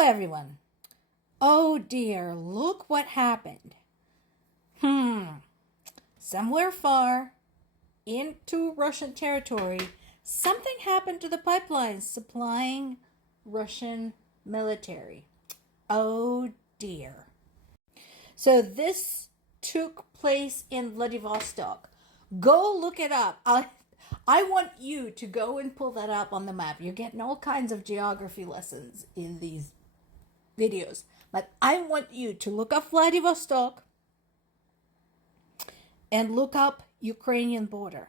everyone. Oh dear, look what happened. Somewhere far into Russian territory, something happened to the pipelines supplying Russian military. Oh dear. So this took place in Vladivostok. Go look it up. I want you to go and pull that up on the map. You're getting all kinds of geography lessons in these videos. But I want you to look up Vladivostok and look up Ukrainian border.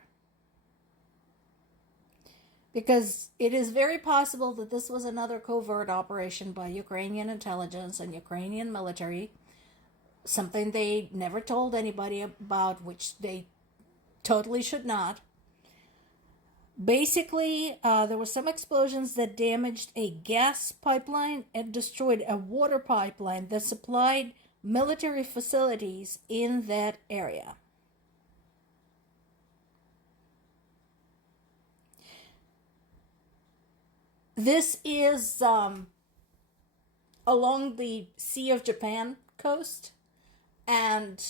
Because it is very possible that this was another covert operation by Ukrainian intelligence and Ukrainian military. Something they never told anybody about, which they totally should not. Basically, there were some explosions that damaged a gas pipeline and destroyed a water pipeline that supplied military facilities in that area. This is along the Sea of Japan coast, and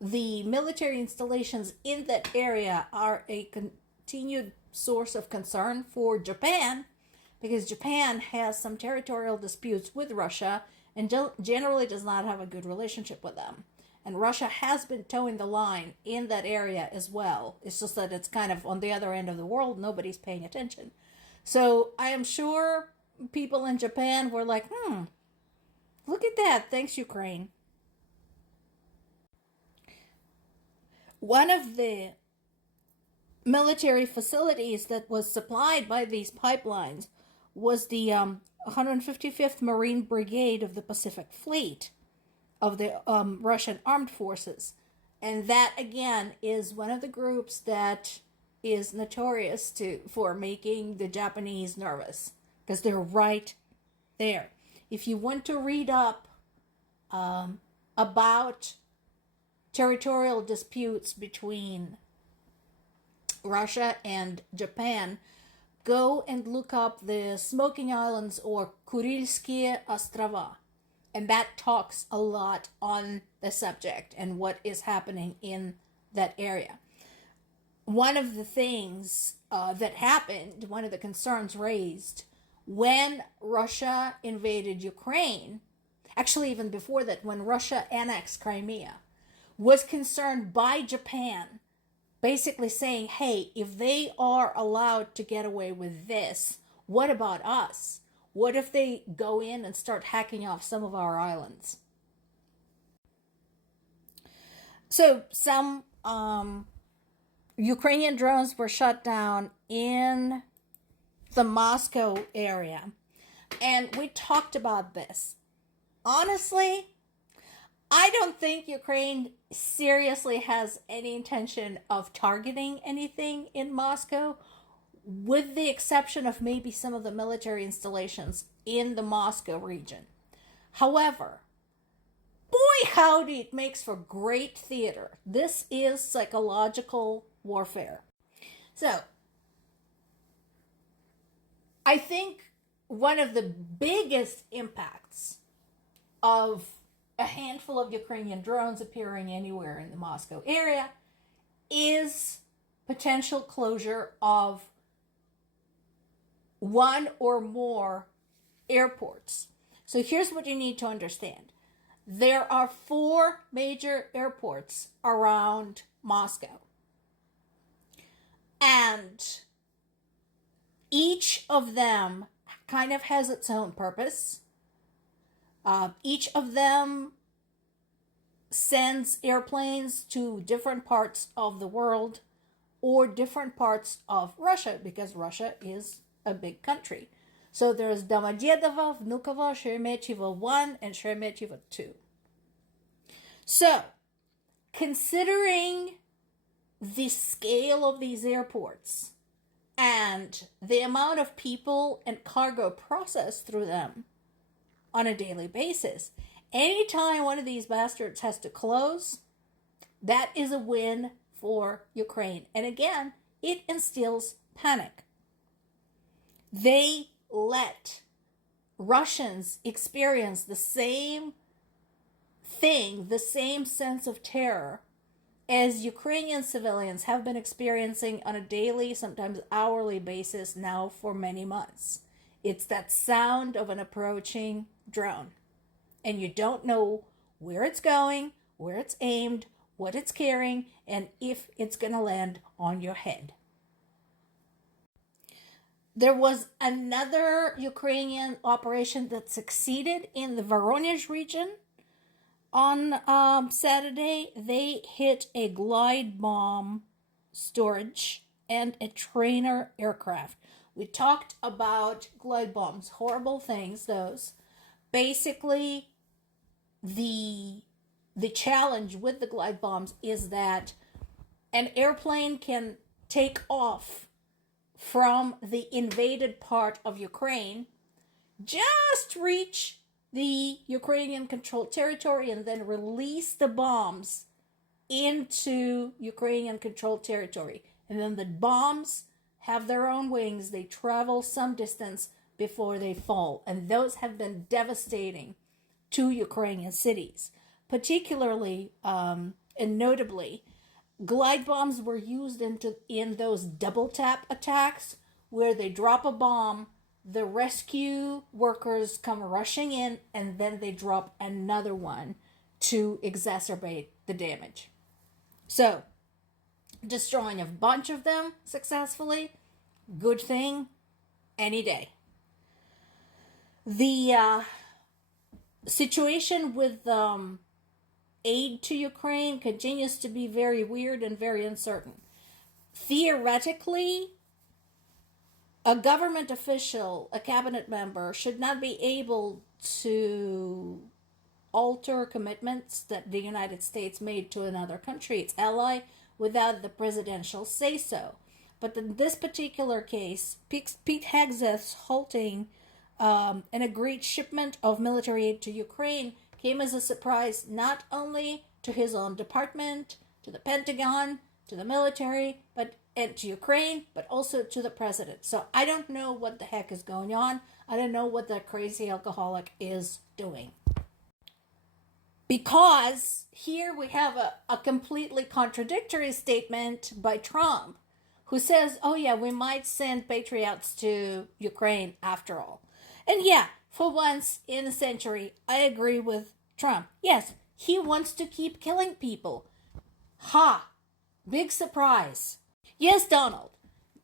the military installations in that area are a continued source of concern for Japan, because Japan has some territorial disputes with Russia and generally does not have a good relationship with them. And Russia has been towing the line in that area as well. It's just that it's kind of on the other end of the world. Nobody's paying attention. So I am sure people in Japan were like, look at that. Thanks, Ukraine. One of the military facilities that was supplied by these pipelines was the 155th Marine Brigade of the Pacific Fleet of the Russian Armed Forces. And that, again, is one of the groups that is notorious for making the Japanese nervous, because they're right there. If you want to read up about territorial disputes between Russia and Japan, go and look up the Smoking Islands or Kurilskie Ostrova. And that talks a lot on the subject and what is happening in that area. One of the things that happened, one of the concerns raised when Russia invaded Ukraine, actually even before that, when Russia annexed Crimea, was concerned by Japan, basically saying, hey, if they are allowed to get away with this, what about us? What if they go in and start hacking off some of our islands? So some Ukrainian drones were shot down in the Moscow area. And we talked about this. Honestly, I don't think Ukraine seriously has any intention of targeting anything in Moscow, with the exception of maybe some of the military installations in the Moscow region. However, boy howdy, it makes for great theater. This is psychological warfare. So, I think one of the biggest impacts of a handful of Ukrainian drones appearing anywhere in the Moscow area is potential closure of one or more airports. So here's what you need to understand. There are 4 major airports around Moscow. And each of them kind of has its own purpose. Each of them sends airplanes to different parts of the world or different parts of Russia, because Russia is a big country. So there's Domodedovo, Vnukovo, Sheremetyevo 1, and Sheremetyevo 2. So, considering the scale of these airports and the amount of people and cargo processed through them on a daily basis, anytime one of these bastards has to close, that is a win for Ukraine. And again, it instills panic. They let Russians experience the same thing, the same sense of terror as Ukrainian civilians have been experiencing on a daily, sometimes hourly basis now for many months. It's that sound of an approaching drone. And you don't know where it's going, where it's aimed, what it's carrying, and if it's going to land on your head. There was another Ukrainian operation that succeeded in the Voronezh region. On Saturday, they hit a glide bomb storage and a trainer aircraft. We talked about glide bombs, horrible things, those. Basically, the challenge with the glide bombs is that an airplane can take off from the invaded part of Ukraine, just reach the Ukrainian-controlled territory, and then release the bombs into Ukrainian-controlled territory. And then the bombs have their own wings. They travel some distance before they fall. And those have been devastating to Ukrainian cities. Particularly and notably, glide bombs were used in those double tap attacks where they drop a bomb, the rescue workers come rushing in, and then they drop another one to exacerbate the damage. So, destroying a bunch of them successfully, good thing, any day. The situation with aid to Ukraine continues to be very weird and very uncertain. Theoretically, a government official, a cabinet member, should not be able to alter commitments that the United States made to another country, its ally, without the presidential say-so. But in this particular case, Pete Hegseth's halting an agreed shipment of military aid to Ukraine came as a surprise not only to his own department, to the Pentagon, to the military, and to Ukraine, but also to the president. So I don't know what the heck is going on. I don't know what that crazy alcoholic is doing. Because here we have a completely contradictory statement by Trump, who says, oh yeah, we might send patriots to Ukraine after all. And yeah, for once in a century, I agree with Trump. Yes, he wants to keep killing people. Ha! Big surprise. Yes, Donald,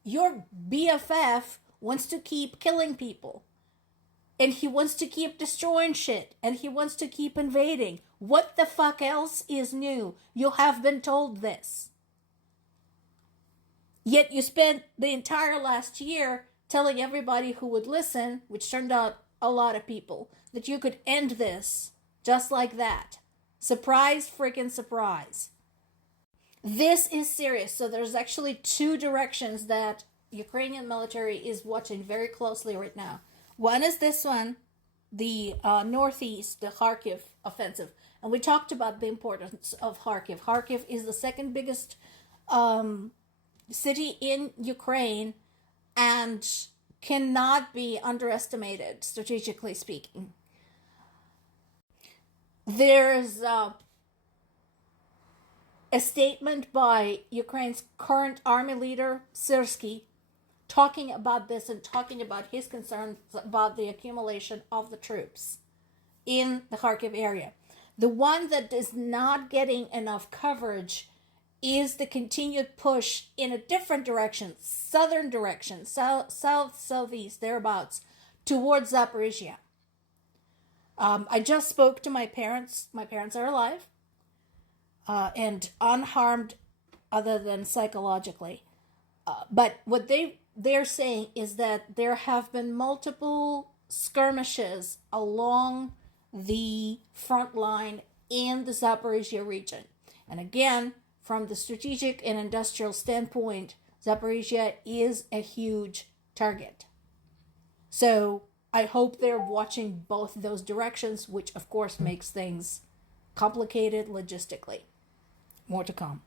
your BFF wants to keep killing people. And he wants to keep destroying shit. And he wants to keep invading. What the fuck else is new? You have been told this. Yet you spent the entire last year telling everybody who would listen, which turned out a lot of people, that you could end this just like that. Surprise, freaking surprise. This is serious. So there's actually two directions that Ukrainian military is watching very closely right now. One is this one, the northeast, the Kharkiv offensive. And we talked about the importance of Kharkiv. Kharkiv is the second biggest city in Ukraine and cannot be underestimated, strategically speaking. There's a statement by Ukraine's current army leader, Syrsky, talking about this and talking about his concerns about the accumulation of the troops in the Kharkiv area. The one that is not getting enough coverage is the continued push in a different direction, southern direction, southeast, thereabouts, towards Zaporizhzhya. I just spoke to my parents. My parents are alive and unharmed other than psychologically. But what they're saying is that there have been multiple skirmishes along the front line in the Zaporizhzhya region. And again, from the strategic and industrial standpoint, Zaporizhzhya is a huge target. So I hope they're watching both those directions, which of course makes things complicated logistically. More to come.